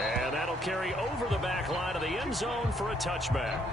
And that'll carry over the back line of the end zone for a touchback.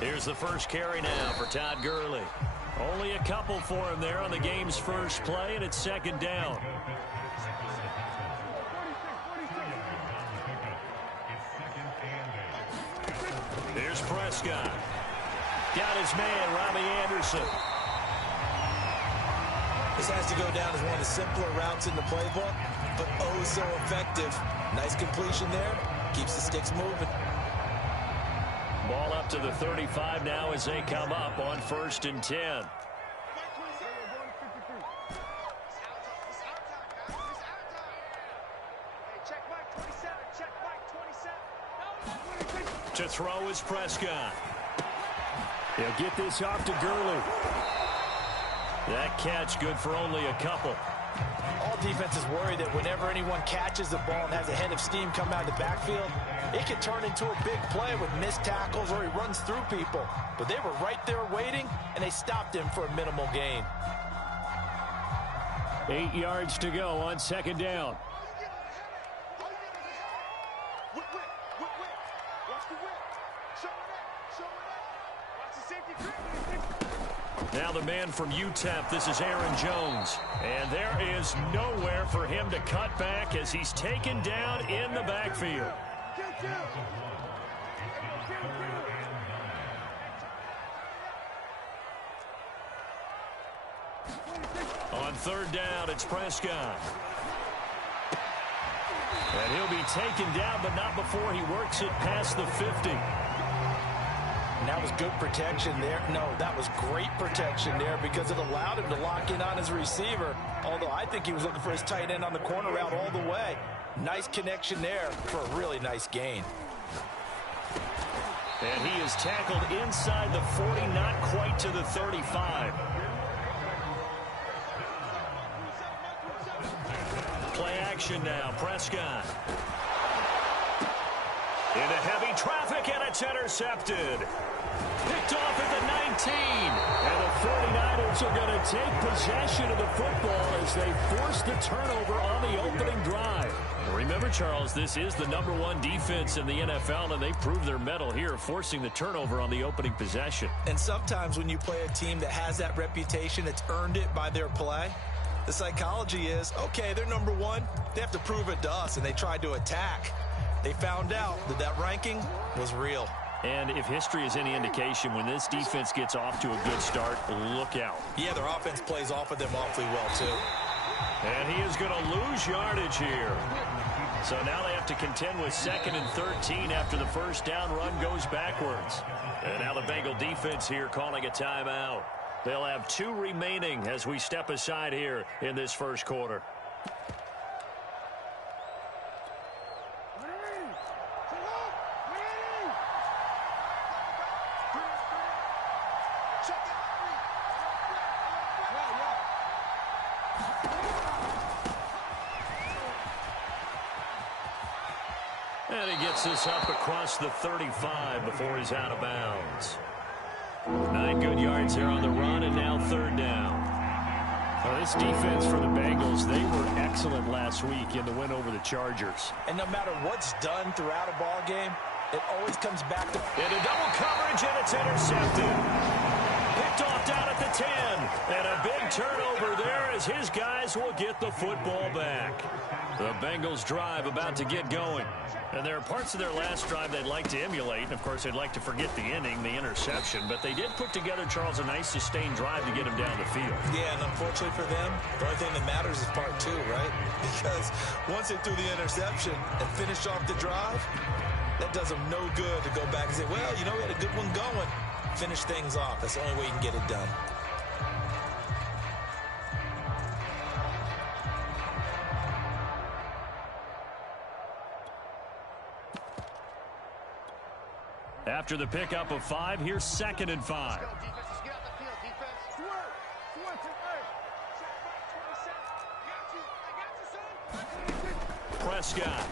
Here's the first carry now for Todd Gurley. Only a couple for him there on the game's first play, and it's second down. Here's Prescott. Got his man, Robbie Anderson. This has to go down as one of the simpler routes in the playbook, but oh so effective. Nice completion there. Keeps the sticks moving. Ball up to the 35 now as they come up on 1st and 10. To throw is Prescott. He'll get this off to Gurley. That catch good for only a couple. All defenses worry that whenever anyone catches the ball and has a head of steam come out of the backfield, it can turn into a big play with missed tackles or he runs through people. But they were right there waiting, and they stopped him for a minimal gain. 8 yards to go on second down. Now the man from UTEP, this is Aaron Jones. And there is nowhere for him to cut back as he's taken down in the backfield. On 3rd down, it's Prescott. And he'll be taken down, but not before he works it past the 50. And that was good protection there. No, that was great protection there because it allowed him to lock in on his receiver. Although I think he was looking for his tight end on the corner route all the way. Nice connection there for a really nice gain. And he is tackled inside the 40, not quite to the 35. Play action now, Prescott. Into heavy traffic, and it's intercepted. Picked off at the 19. And the 49ers are going to take possession of the football as they force the turnover on the opening drive. Remember, Charles, this is the #1 defense in the NFL, and they prove their mettle here, forcing the turnover on the opening possession. And sometimes when you play a team that has that reputation, it's earned it by their play. The psychology is, okay, they're #1. They have to prove it to us, and they tried to attack. They found out that that ranking was real. And if history is any indication, when this defense gets off to a good start, look out. Yeah, their offense plays off of them awfully well, too. And he is going to lose yardage here. So now they have to contend with 2nd and 13 after the first down run goes backwards. And now the Bengal defense here calling a timeout. They'll have 2 remaining as we step aside here in this first quarter. And he gets this up across the 35 before he's out of bounds. 9 good yards there on the run, and now 3rd down. Well, this defense for the Bengals, they were excellent last week in the win over the Chargers. And no matter what's done throughout a ball game, it always comes back to... Into double coverage, and it's intercepted. Picked off down at the 10. And a big turnover there as his guys will get the football back. The Bengals drive about to get going. And there are parts of their last drive they'd like to emulate. And, of course, they'd like to forget the inning, the interception. But they did put together, Charles, a nice sustained drive to get him down the field. Yeah, and unfortunately for them, the only thing that matters is part 2, right? Because once they threw the interception and finished off the drive, that does them no good to go back and say, well, you know, we had a good one going. Finish things off. That's the only way you can get it done. After the pickup of 5, here's 2nd and 5. Prescott.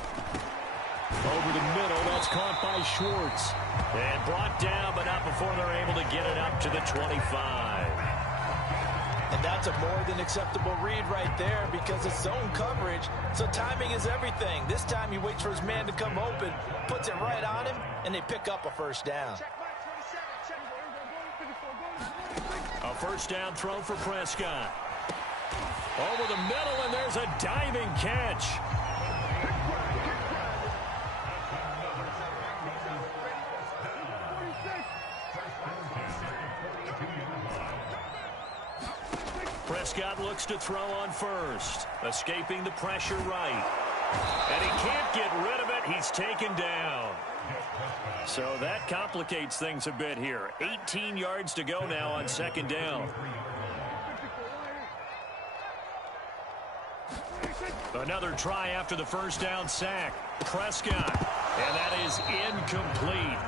Over the middle, that's caught by Schwartz. And brought down, but not before they're able to get it up to the 25. And that's a more than acceptable read right there because it's zone coverage, so timing is everything. This time he waits for his man to come open, puts it right on him, and they pick up a first down. A first down throw for Prescott. Over the middle, and there's a diving catch. Prescott looks to throw on first, escaping the pressure right. And he can't get rid of it. He's taken down. So that complicates things a bit here. 18 yards to go now on 2nd down. Another try after the first down sack. Prescott, and that is incomplete.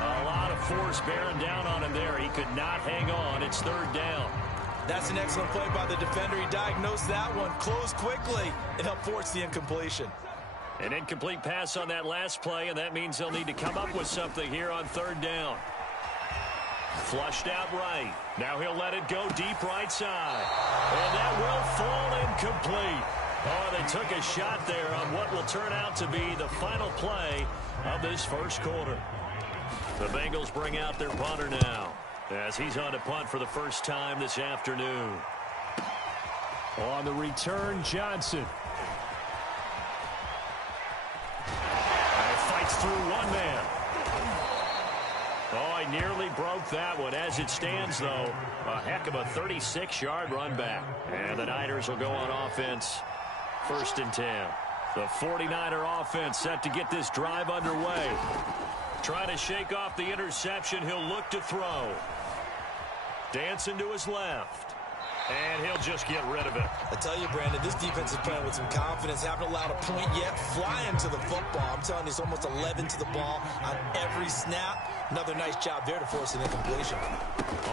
A lot of force bearing down on him there. He could not hang on. It's 3rd down. That's an excellent play by the defender. He diagnosed that one, closed quickly, and helped force the incompletion. An incomplete pass on that last play, and that means they'll need to come up with something here on 3rd down. Flushed out right. Now he'll let it go deep right side. And that will fall incomplete. Oh, they took a shot there on what will turn out to be the final play of this first quarter. The Bengals bring out their punter now, as he's on to punt for the first time this afternoon. On the return, Johnson. And fights through one man. Oh, he nearly broke that one. As it stands, though, a heck of a 36-yard run back. And the Niners will go on offense, 1st and 10. The 49er offense set to get this drive underway. Trying to shake off the interception. He'll look to throw. Dancing to his left. And he'll just get rid of it. I tell you, Brandon, this defense is playing with some confidence. Haven't allowed a point yet. Flying to the football. I'm telling you, it's almost 11 to the ball on every snap. Another nice job there to force an incompletion.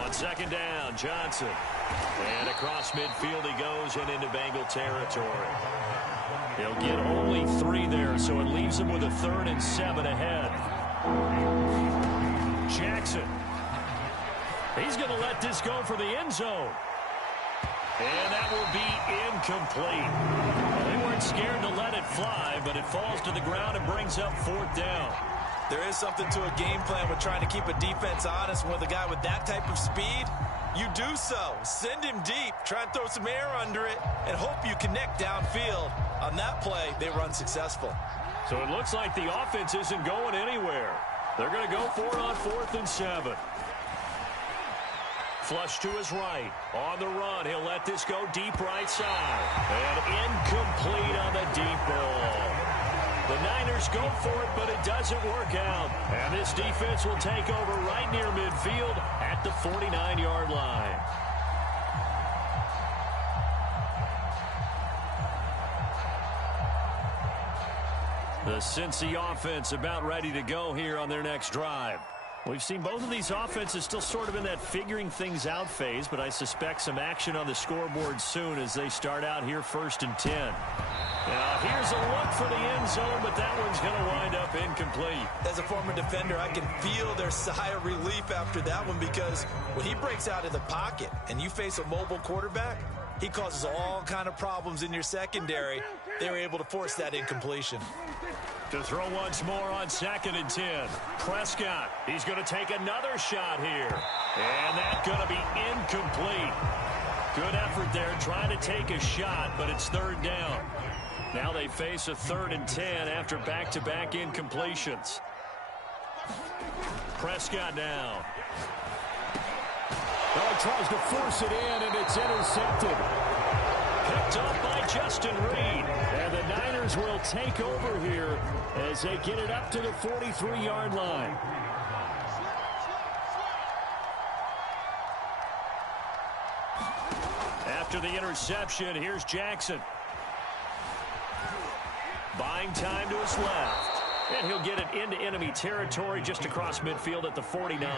On 2nd down, Johnson. And across midfield he goes and into Bengal territory. He'll get only 3 there, so it leaves him with a 3rd and 7 ahead. Jackson. He's going to let this go for the end zone. And that will be incomplete. Well, they weren't scared to let it fly, but it falls to the ground and brings up 4th down. There is something to a game plan with trying to keep a defense honest. With a guy with that type of speed, you do so. Send him deep. Try and throw some air under it and hope you connect downfield. On that play, they run successful. So it looks like the offense isn't going anywhere. They're going to go for it on 4th and 7. Flush to his right. On the run, he'll let this go deep right side. And incomplete on the deep ball. The Niners go for it, but it doesn't work out. And this defense will take over right near midfield at the 49-yard line. The Cincy offense about ready to go here on their next drive. We've seen both of these offenses still sort of in that figuring things out phase, but I suspect some action on the scoreboard soon as they start out here 1st and 10. Now here's a look for the end zone, but that one's going to wind up incomplete. As a former defender, I can feel their sigh of relief after that one, because when he breaks out of the pocket and you face a mobile quarterback, he causes all kind of problems in your secondary. They were able to force that incompletion. To throw once more on 2nd and 10. Prescott, he's going to take another shot here. And that's going to be incomplete. Good effort there trying to take a shot, but it's 3rd down. Now they face a 3rd and 10 after back-to-back incompletions. Prescott now. Oh, he tries to force it in, and it's intercepted. Picked up by Justin Reed. And the Niners will take over here as they get it up to the 43-yard line. After the interception, here's Jackson. Buying time to his left. And he'll get it into enemy territory just across midfield at the 49.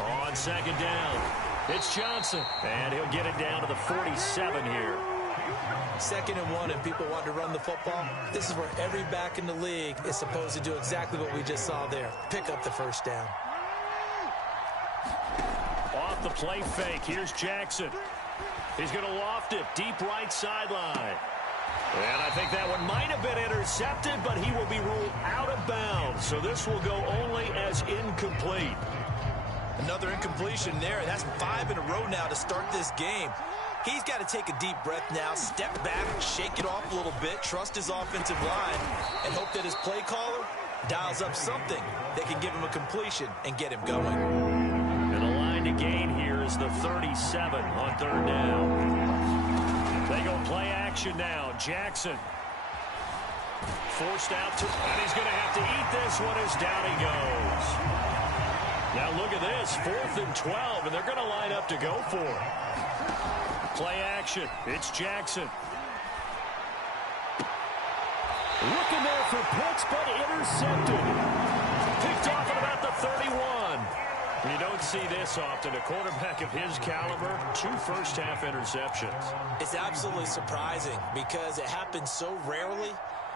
On second down, it's Johnson. And he'll get it down to the 47 here. 2nd and 1, and people want to run the football. This is where every back in the league is supposed to do exactly what we just saw there. Pick up the first down. Off the play fake, here's Jackson. He's going to loft it deep right sideline. And I think that one might have been intercepted, but he will be ruled out of bounds. So this will go only as incomplete. Another incompletion there. That's 5 in a row now to start this game. He's got to take a deep breath now, step back, shake it off a little bit, trust his offensive line, and hope that his play caller dials up something that can give him a completion and get him going. And the line to gain here is the 37 on 3rd down. They go play action now. Jackson forced out to, and he's going to have to eat this one as down he goes. Now look at this, 4th and 12, and they're going to line up to go for it. Play action. It's Jackson. Looking there for Pitts, but intercepted. Picked off at about the 31. You don't see this often. A quarterback of his caliber, 2 first-half interceptions. It's absolutely surprising because it happens so rarely.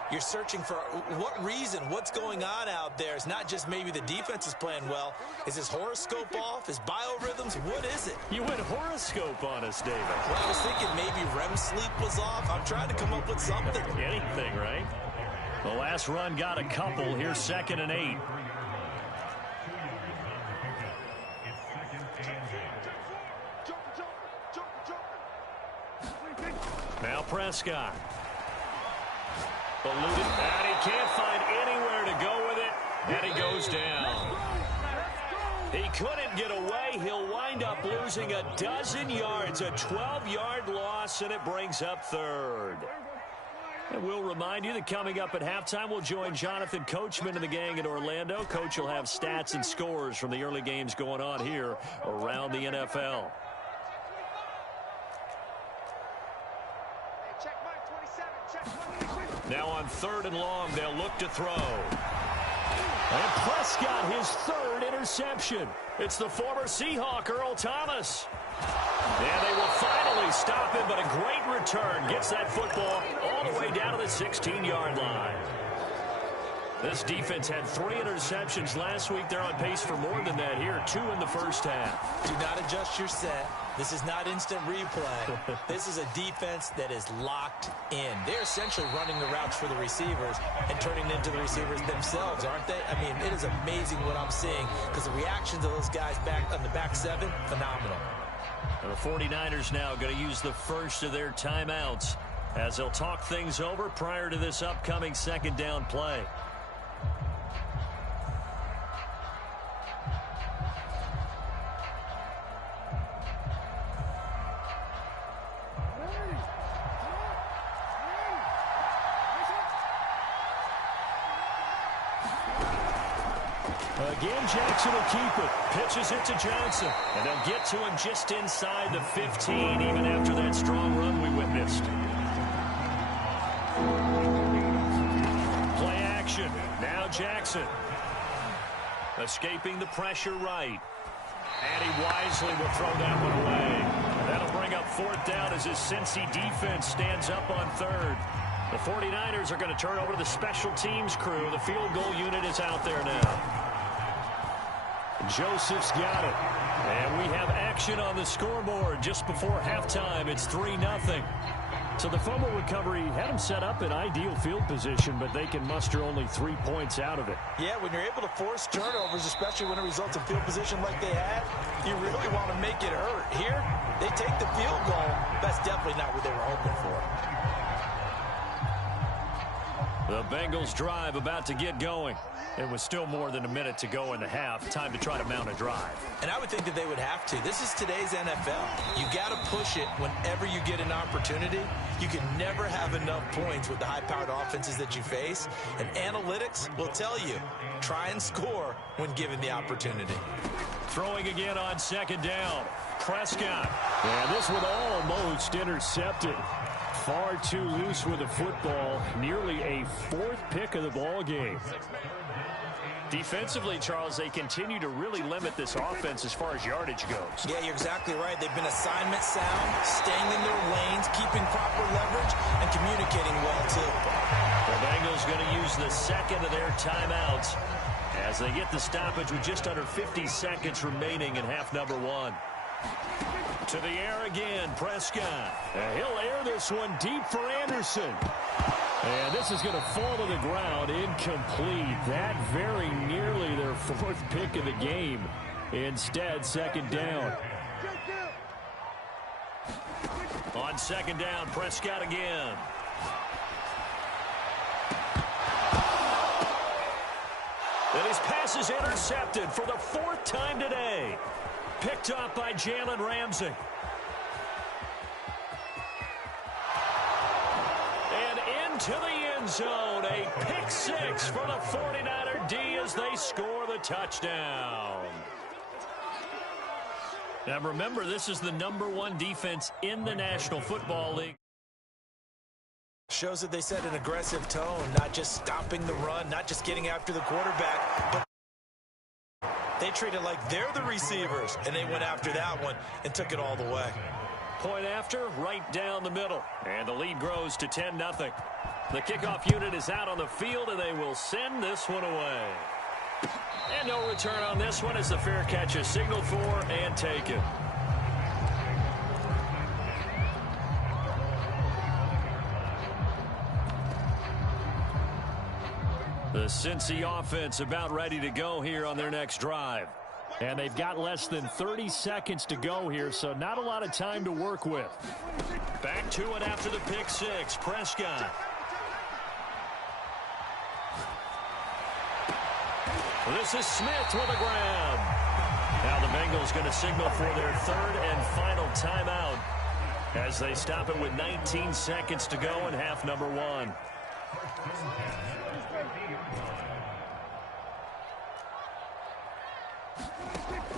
You're searching for what reason, what's going on out there. It's not just maybe the defense is playing well. Is his horoscope off? His biorhythms? What is it? You went horoscope on us, David. Well, I was thinking maybe REM sleep was off. I'm trying to come up with something. Anything, right? The last run got a couple. Here's 2nd and 8. Now Prescott. Eluded, and he can't find anywhere to go with it, and he goes down. He couldn't get away. He'll wind up losing a dozen yards, a 12-yard loss, and it brings up 3rd. And we'll remind you that coming up at halftime, we'll join Jonathan Coachman and the gang in Orlando. Coach will have stats and scores from the early games going on here around the NFL. Now on 3rd and long, they'll look to throw. And Prescott, his 3rd interception. It's the former Seahawk, Earl Thomas. And they will finally stop him, but a great return. Gets that football all the way down to the 16-yard line. This defense had 3 interceptions last week. They're on pace for more than that here. 2 in the first half. Do not adjust your set. This is not instant replay. This is a defense that is locked in. They're essentially running the routes for the receivers and turning it into the receivers themselves, aren't they? I mean, it is amazing what I'm seeing because the reactions of those guys back on the back 7, phenomenal. And the 49ers now going to use the first of their timeouts as they'll talk things over prior to this upcoming 2nd down play. Again, Jackson will keep it. Pitches it to Johnson. And they'll get to him just inside the 15, even after that strong run we witnessed. Play action. Now Jackson. Escaping the pressure right. And he wisely will throw that one away. That'll bring up 4th down as his Cincy defense stands up on 3rd. The 49ers are going to turn over to the special teams crew. The field goal unit is out there now. Joseph's got it. And we have action on the scoreboard just before halftime. It's 3-0. So the fumble recovery had them set up in ideal field position, but they can muster only 3 points out of it. Yeah, when you're able to force turnovers, especially when it results in field position like they had, you really want to make it hurt. Here, they take the field goal. That's definitely not what they were hoping for. The Bengals drive about to get going. It was still more than a minute to go in the half. Time to try to mount a drive. And I would think that they would have to. This is today's NFL. You got to push it whenever you get an opportunity. You can never have enough points with the high-powered offenses that you face. And analytics will tell you, try and score when given the opportunity. Throwing again on 2nd down. Prescott. And this one almost intercepted. far too loose with the football. Nearly a fourth pick of the ball game. Defensively, Charles, they continue to really limit this offense as far as yardage goes. Yeah, you're exactly right. They've been assignment sound, staying in their lanes, keeping proper leverage, and communicating well, too. The Bengals going to use the second of their timeouts as they get the stoppage with just under 50 seconds remaining in half number one. To the air again, Prescott. And he'll air this one deep for Anderson. And this is going to fall to the ground, incomplete. That very nearly their fourth pick of the game. Instead, second down. On second down, Prescott again. And his pass is intercepted for the fourth time today. Picked up by Jalen Ramsey. And into the end zone. A pick six for the 49er D as they score the touchdown. Now remember, this is the #1 defense in the National Football League. Shows that they set an aggressive tone, not just stopping the run, not just getting after the quarterback, but they treat it like they're the receivers, and they went after that one and took it all the way. Point after, right down the middle. And the lead grows to 10-0. The kickoff unit is out on the field, and they will send this one away. And no return on this one as the fair catch is signaled for and taken. The Cincy offense about ready to go here on their next drive. And they've got less than 30 seconds to go here, so not a lot of time to work with. Back to it after the pick six. Prescott. This is Smith with a grab. Now the Bengals going to signal for their third and final timeout as they stop it with 19 seconds to go in half number one.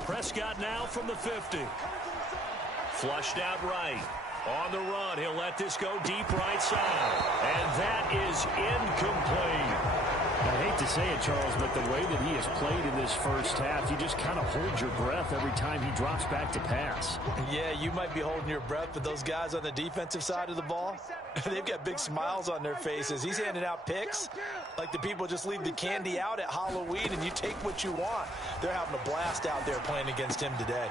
Prescott now from the 50. Flushed out right. On the run, he'll let this go deep right side. And that is incomplete. I hate to say it, Charles, but the way that he has played in this first half, you just kind of hold your breath every time he drops back to pass. Yeah, you might be holding your breath, but those guys on the defensive side of the ball, they've got big smiles on their faces. He's handing out picks like the people just leave the candy out at Halloween and you take what you want. They're having a blast out there playing against him today.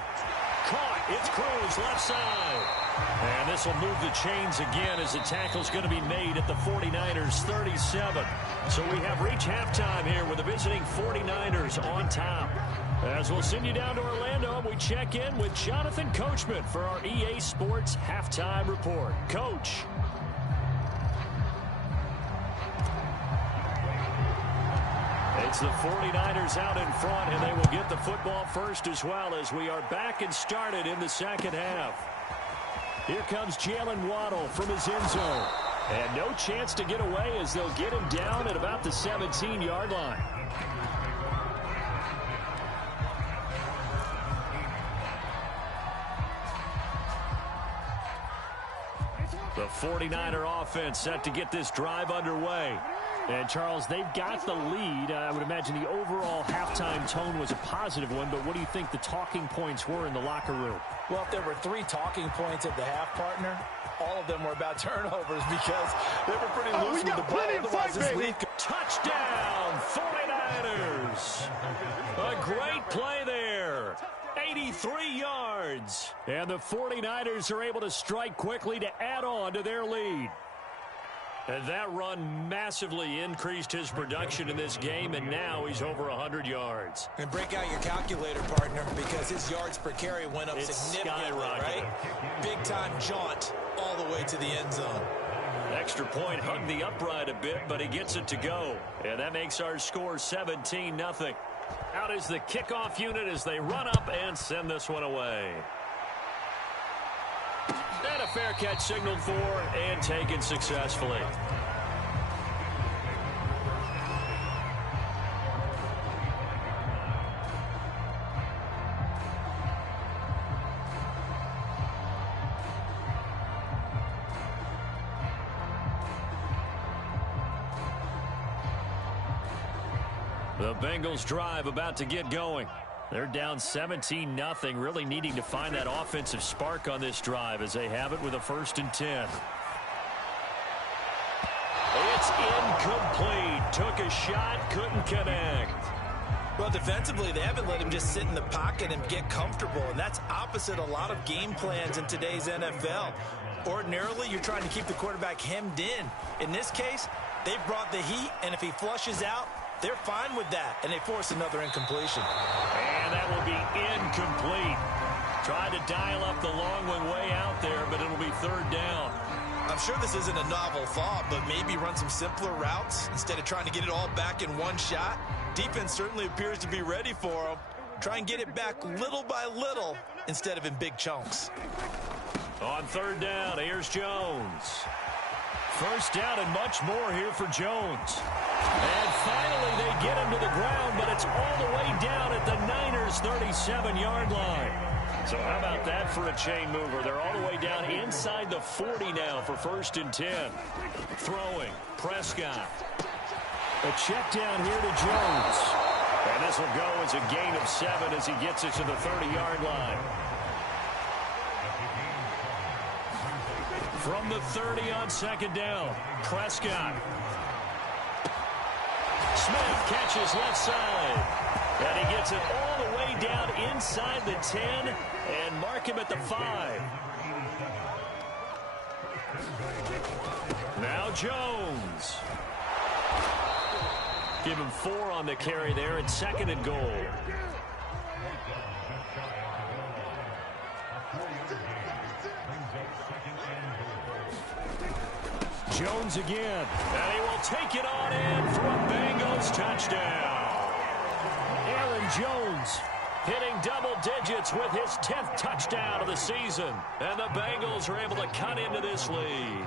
Caught. It's Cruz left side. And this will move the chains again as the tackle's going to be made at the 49ers 37. So we have reached halftime here with the visiting 49ers on top. As we'll send you down to Orlando, we check in with Jonathan Coachman for our EA Sports Halftime Report. Coach. It's the 49ers out in front, and they will get the football first as well as we are back and started in the second half. Here comes Jalen Waddle from his end zone. And no chance to get away as they'll get him down at about the 17-yard line. The 49er offense set to get this drive underway. And, Charles, they've got the lead. I would imagine the overall halftime tone was a positive one, but what do you think the talking points were in the locker room? Well, if there were 3 talking points at the half, partner, all of them were about turnovers because they were pretty loose with the ball. Otherwise, this lead could... Touchdown, 49ers. A great play there. 83 yards. And the 49ers are able to strike quickly to add on to their lead. And that run massively increased his production in this game, and now he's over 100 yards. And break out your calculator, partner, because his yards per carry went up significantly, right? Big-time jaunt all the way to the end zone. Extra point hung the upright a bit, but he gets it to go. And that makes our score 17-0. Out is the kickoff unit as they run up and send this one away. And a fair catch signaled for and taken successfully. The Bengals drive about to get going. They're down 17-0, really needing to find that offensive spark on this drive as they have it with a 1st and 10. It's incomplete. Took a shot, couldn't connect. Well, defensively, they haven't let him just sit in the pocket and get comfortable, and that's opposite a lot of game plans in today's NFL. Ordinarily, you're trying to keep the quarterback hemmed in. In this case, they brought the heat, and if he flushes out, they're fine with that, and they force another incompletion. And that will be incomplete. Tried to dial up the long one way out there, but it'll be 3rd down. I'm sure this isn't a novel thought, but maybe run some simpler routes instead of trying to get it all back in one shot. Defense certainly appears to be ready for him. Try and get it back little by little instead of in big chunks. On 3rd down, here's Jones. 1st down and much more here for Jones. And finally they get him to the ground, but it's all the way down at the Niners' 37-yard line. So how about that for a chain mover? They're all the way down inside the 40 now for 1st and 10. Throwing, Prescott. A check down here to Jones. And this will go as a gain of 7 as he gets it to the 30-yard line. From the 30 on 2nd down, Prescott. Smith catches left side. And he gets it all the way down inside the 10 and mark him at the 5. Now Jones. Give him 4 on the carry there at 2nd and goal. Jones again. And he will take it on in for a Bengals touchdown. Aaron Jones hitting double digits with his 10th touchdown of the season. And the Bengals are able to cut into this lead.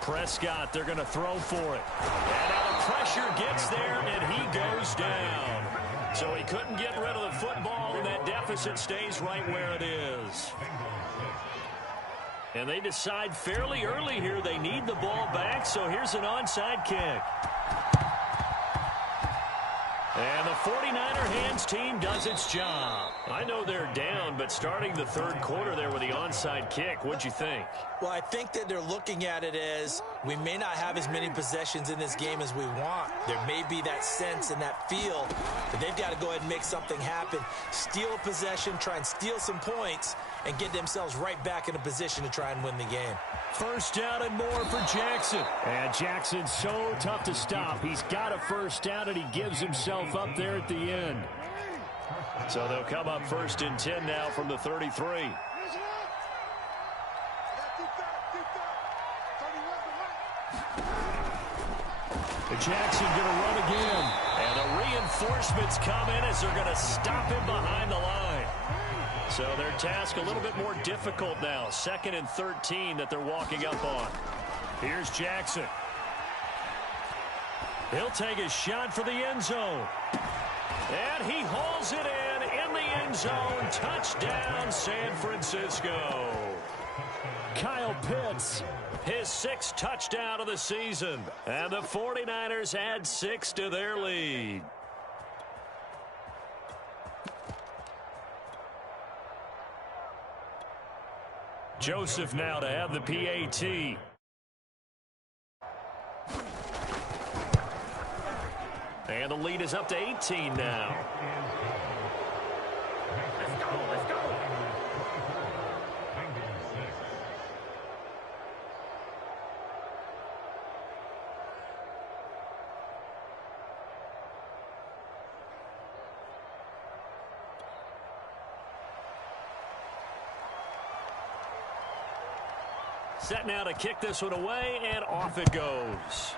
Prescott, they're going to throw for it. And now the pressure gets there, and he goes down. So he couldn't get rid of the football, and that deficit stays right where it is. And they decide fairly early here they need the ball back, so here's an onside kick. And the 49er hands team does its job. I know they're down, but starting the 3rd quarter there with the onside kick, what'd you think? Well, I think that they're looking at it as we may not have as many possessions in this game as we want. There may be that sense and that feel that they've got to go ahead and make something happen. Steal a possession, try and steal some points, and get themselves right back in a position to try and win the game. 1st down and more for Jackson. And Jackson's so tough to stop. He's got a 1st down, and he gives himself up there at the end. So they'll come up 1st and 10 now from the 33. Jackson going to run again. And the reinforcements come in as they're going to stop him behind the line. So their task a little bit more difficult now. 2nd and 13 that they're walking up on. Here's Jackson. He'll take a shot for the end zone. And he hauls it in the end zone. Touchdown, San Francisco. Kyle Pitts, his 6th touchdown of the season. And the 49ers add 6 to their lead. Joseph now to have the PAT. And the lead is up to 18 now. Let's go, let's go. Set now to kick this one away, and off it goes.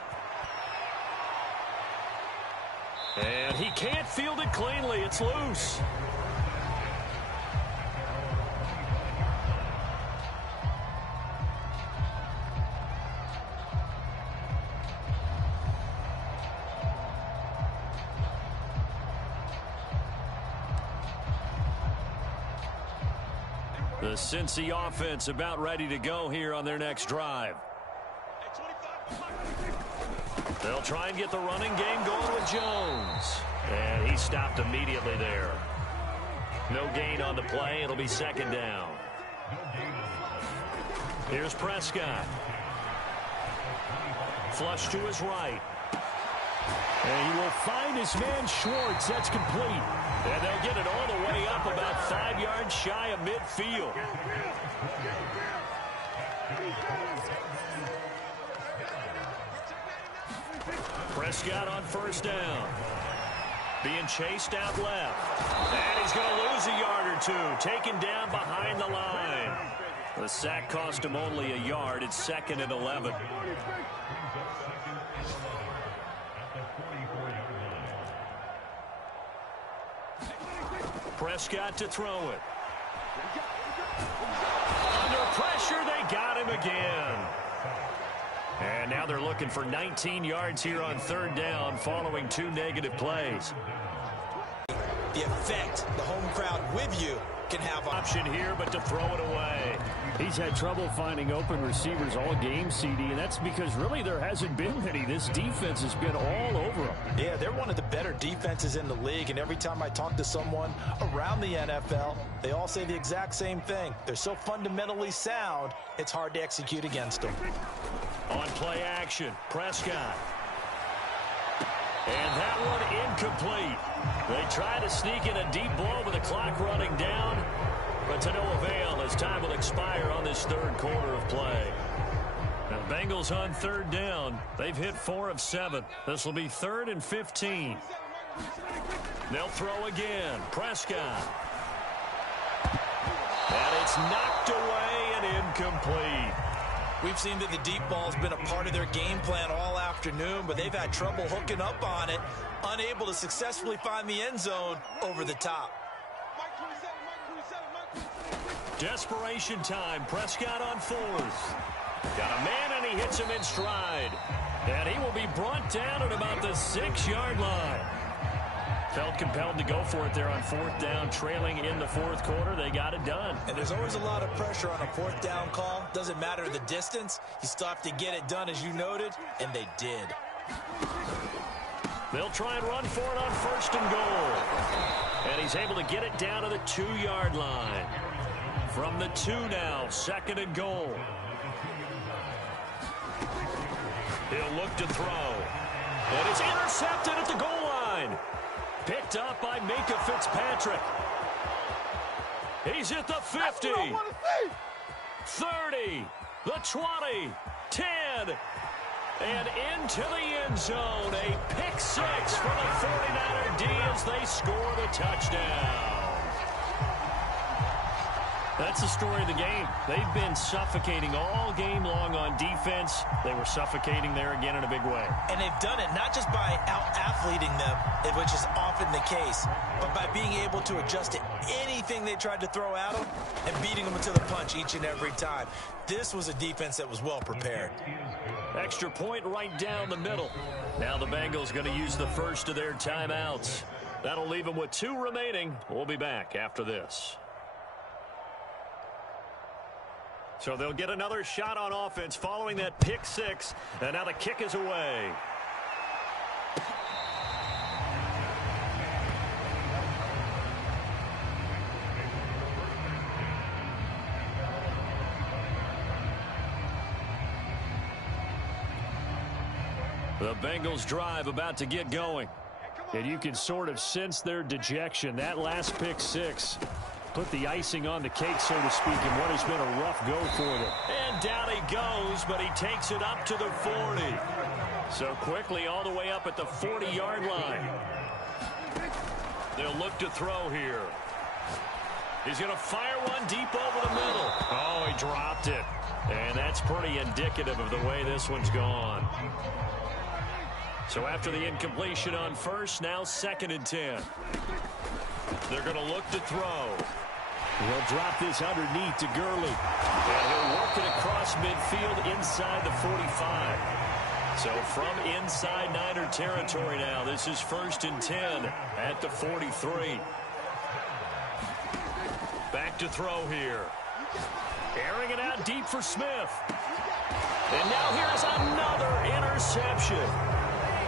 And he can't field it cleanly. It's loose. The Cincy offense about ready to go here on their next drive. They'll try and get the running game going with Jones. And he stopped immediately there. No gain on the play. It'll be second down. Here's Prescott. Flush to his right. And he will find his man Schwartz. That's complete. And they'll get it all the way up about 5 yards shy of midfield. Prescott on first down. Being chased out left. And he's going to lose a yard or two. Taken down behind the line. The sack cost him only a yard. It's 2nd and 11. Prescott to throw it. Under pressure, they got him again. And now they're looking for 19 yards here on 3rd down following 2 negative plays. The effect the home crowd with you can have option here, but to throw it away. He's had trouble finding open receivers all game, CD, and that's because really there hasn't been many. This defense has been all over them. Yeah, they're one of the better defenses in the league, and every time I talk to someone around the NFL, they all say the exact same thing. They're so fundamentally sound, it's hard to execute against them. On play action, Prescott. And that one incomplete. They try to sneak in a deep ball with the clock running down, but to no avail as time will expire on this 3rd quarter of play. Now the Bengals on 3rd down. They've hit 4 of 7. This will be 3rd and 15. They'll throw again. Prescott. And it's knocked away and incomplete. We've seen that the deep ball's been a part of their game plan all afternoon, but they've had trouble hooking up on it, unable to successfully find the end zone over the top. Desperation time. Prescott on 4th. Got a man, and he hits him in stride. And he will be brought down at about the 6-yard line. Felt compelled to go for it there on 4th down, trailing in the 4th quarter. They got it done. And there's always a lot of pressure on a 4th down call. Doesn't matter the distance. You still have to get it done, as you noted, and they did. They'll try and run for it on 1st and goal. And he's able to get it down to the 2-yard line. From the 2 now, 2nd and goal. He'll look to throw. And it's intercepted at the goal line. Picked up by Minka Fitzpatrick. He's at the 50. 30. The 20. 10. And into the end zone. A pick 6 for the 49er D as they score the touchdown. That's the story of the game. They've been suffocating all game long on defense. They were suffocating there again in a big way. And they've done it not just by out-athleting them, which is often the case, but by being able to adjust to anything they tried to throw at them and beating them to the punch each and every time. This was a defense that was well prepared. Extra point right down the middle. Now the Bengals going to use the first of their timeouts. That'll leave them with 2 remaining. We'll be back after this. So they'll get another shot on offense following that pick 6. And now the kick is away. The Bengals drive about to get going. And you can sort of sense their dejection. That last pick 6 put the icing on the cake, so to speak, in what has been a rough go for them. And down he goes, but he takes it up to the 40. So quickly all the way up at the 40-yard line. They'll look to throw here. He's going to fire one deep over the middle. Oh, he dropped it. And that's pretty indicative of the way this one's gone. So after the incompletion on 1st, now 2nd and 10. They're going to look to throw. He'll drop this underneath to Gurley. And he'll work it across midfield inside the 45. So from inside Niner territory now, this is 1st and 10 at the 43. Back to throw here. Airing it out deep for Smith. And now here's another interception.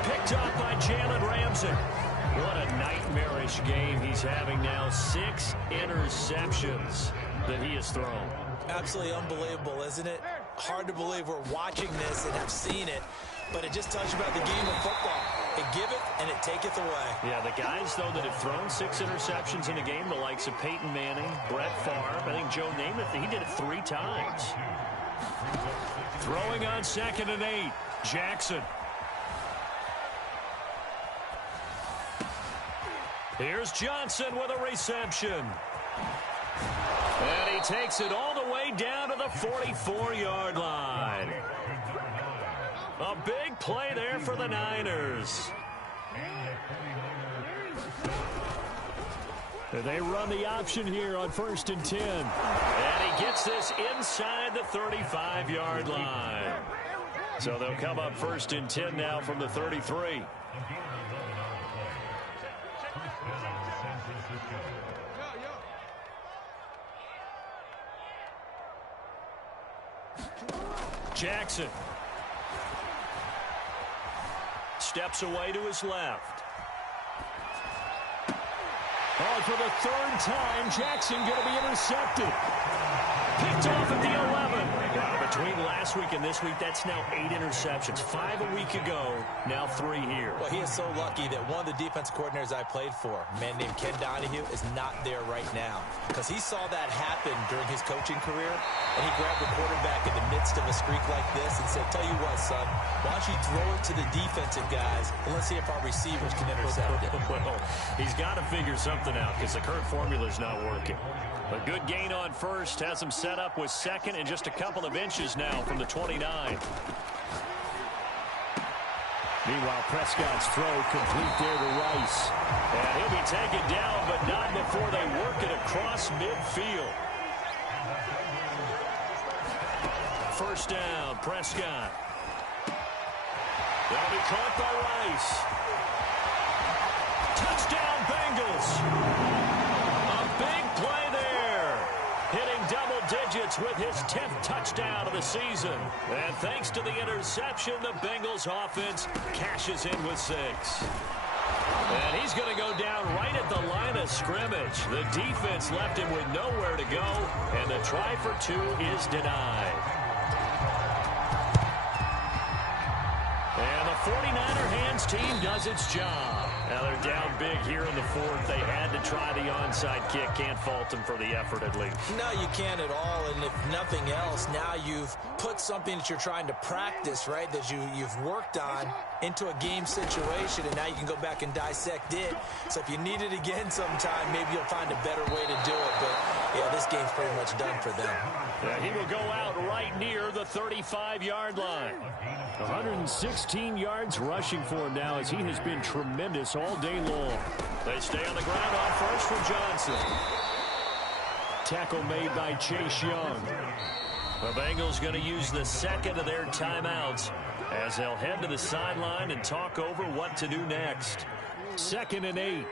Picked up by Jalen Ramsey. What a nightmarish game he's having now. 6 interceptions that he has thrown. Absolutely unbelievable, isn't it? Hard to believe we're watching this and have seen it, but it just tells you about the game of football. It giveth and it taketh away. Yeah, the guys, though, that have thrown 6 interceptions in a game, the likes of Peyton Manning, Brett Favre, I think Joe Namath, he did it 3 times. Throwing on 2nd and 8, Jackson. Here's Johnson with a reception. And he takes it all the way down to the 44-yard line. A big play there for the Niners. They run the option here on 1st and 10. And he gets this inside the 35-yard line. So they'll come up 1st and 10 now from the 33. Jackson steps away to his left. Oh, for the 3rd time, Jackson going to be intercepted. Picked off at the 11. Wow, between last week and this week, that's now 8 interceptions. 5 a week ago, now 3 here. Well, he is so lucky that one of the defense coordinators I played for, a man named Ken Donahue, is not there right now. Because he saw that happen during his coaching career, and he grabbed the quarterback in the midst of a streak like this and said, tell you what, son, why don't you throw it to the defensive guys, and let's see if our receivers can intercept it. Well, he's got to figure something out because the current formula is not working. A good gain on 1st, has him set up with 2nd and just a couple of inches now from the 29. Meanwhile, Prescott's throw complete there to Rice. And he'll be taken down, but not before they work it across midfield. 1st down, Prescott. That'll be caught by Rice. Touchdown, Bengals. A big play there. Hitting double digits with his 10th touchdown of the season. And thanks to the interception, the Bengals offense cashes in with 6. And he's going to go down right at the line of scrimmage. The defense left him with nowhere to go, and the try for 2 is denied. And the 49er hands team does its job. Now they're down big here in the 4th. They had to try the onside kick. Can't fault them for the effort at least. No, you can't at all. And if nothing else, now you've put something that you're trying to practice, right, that you've worked on into a game situation, and now you can go back and dissect it. So if you need it again sometime, maybe you'll find a better way to do it. But, yeah, this game's pretty much done for them. Yeah, he will go out right near the 35-yard line. 116 yards rushing for him now as he has been tremendous all day long. They stay on the ground on 1st for Johnson. Tackle made by Chase Young. The Bengals going to use the 2nd of their timeouts as they'll head to the sideline and talk over what to do next. 2nd and 8.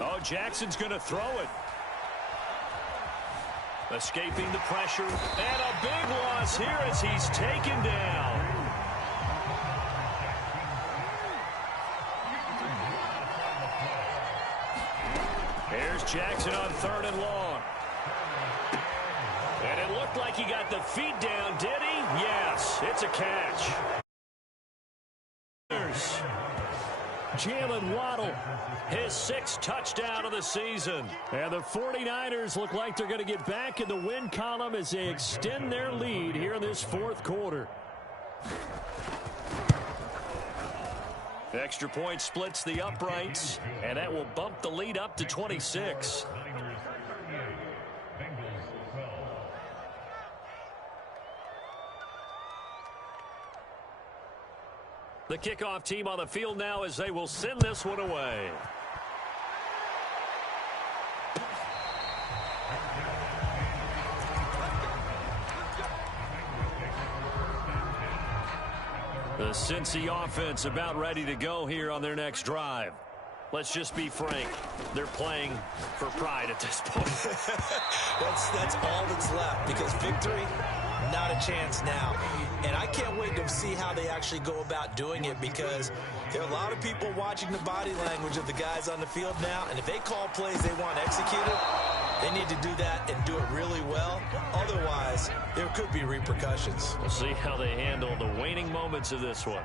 Oh, Jackson's going to throw it. Escaping the pressure. And a big loss here as he's taken down. Here's Jackson on 3rd and long. And it looked like he got the feet down, did he? Yes, it's a catch. Jalen Waddle, his 6th touchdown of the season. And the 49ers look like they're going to get back in the win column as they extend their lead here in this 4th quarter. Extra point splits the uprights, and that will bump the lead up to 26. The kickoff team on the field now as they will send this one away. The Cincy offense about ready to go here on their next drive. Let's just be frank. They're playing for pride at this point. That's all that's left, because victory, not a chance now. And I can't wait to see how they actually go about doing it, because there are a lot of people watching the body language of the guys on the field now, and if they call plays they want executed, they need to do that and do it really well. Otherwise, there could be repercussions. We'll see how they handle the waning moments of this one.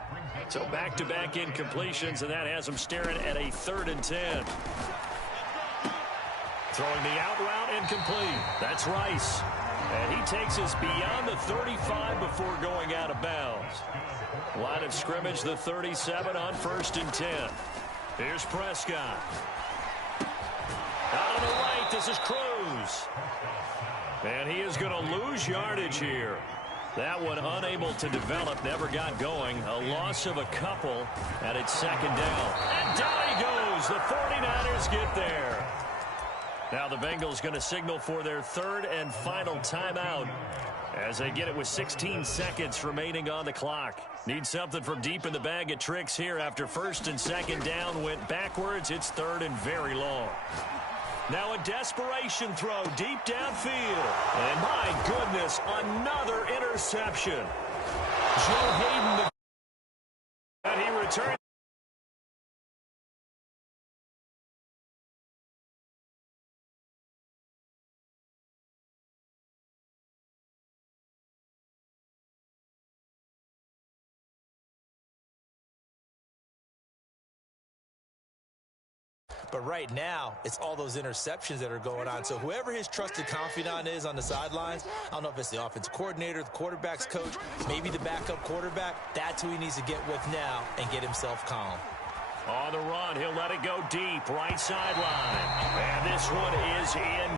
So back-to-back incompletions, and that has them staring at a 3rd and 10. Throwing the out route incomplete. That's Rice. And he takes us beyond the 35 before going out of bounds. Line of scrimmage, the 37 on 1st and 10. Here's Prescott. Out on the right, this is Cruz. And he is going to lose yardage here. That one unable to develop, never got going. A loss of a couple, and it's 2nd down. And down he goes. The 49ers get there. Now the Bengals going to signal for their 3rd and final timeout as they get it with 16 seconds remaining on the clock. Need something from deep in the bag of tricks here after 1st and 2nd down went backwards. It's 3rd and very long. Now a desperation throw deep downfield. And my goodness, another interception. Joe Hayden, and he returns. But right now, it's all those interceptions that are going on. So whoever his trusted confidant is on the sidelines, I don't know if it's the offensive coordinator, the quarterback's coach, maybe the backup quarterback, that's who he needs to get with now and get himself calm. On the run, he'll let it go deep, right sideline. And this one is in.